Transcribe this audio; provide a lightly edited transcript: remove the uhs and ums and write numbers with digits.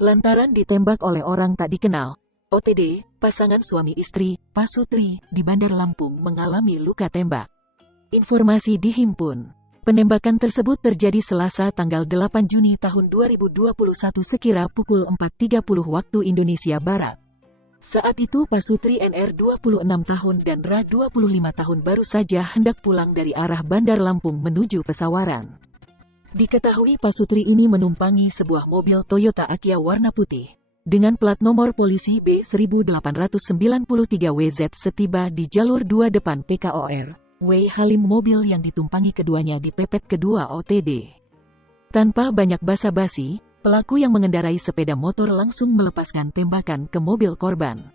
lantaran ditembak oleh orang tak dikenal. OTD, pasangan suami istri, Pasutri, di Bandar Lampung mengalami luka tembak. Informasi dihimpun. Penembakan tersebut terjadi Selasa tanggal 8 Juni tahun 2021 sekira pukul 4.30 waktu Indonesia Barat. Saat itu Pasutri NR 26 tahun dan Ra 25 tahun baru saja hendak pulang dari arah Bandar Lampung menuju Pesawaran. Diketahui Pasutri ini menumpangi sebuah mobil Toyota Akia warna putih dengan plat nomor polisi B1893WZ setiba di jalur 2 depan PKOR W Halim. Mobil yang ditumpangi keduanya dipepet kedua OTD. Tanpa banyak basa-basi, pelaku yang mengendarai sepeda motor langsung melepaskan tembakan ke mobil korban.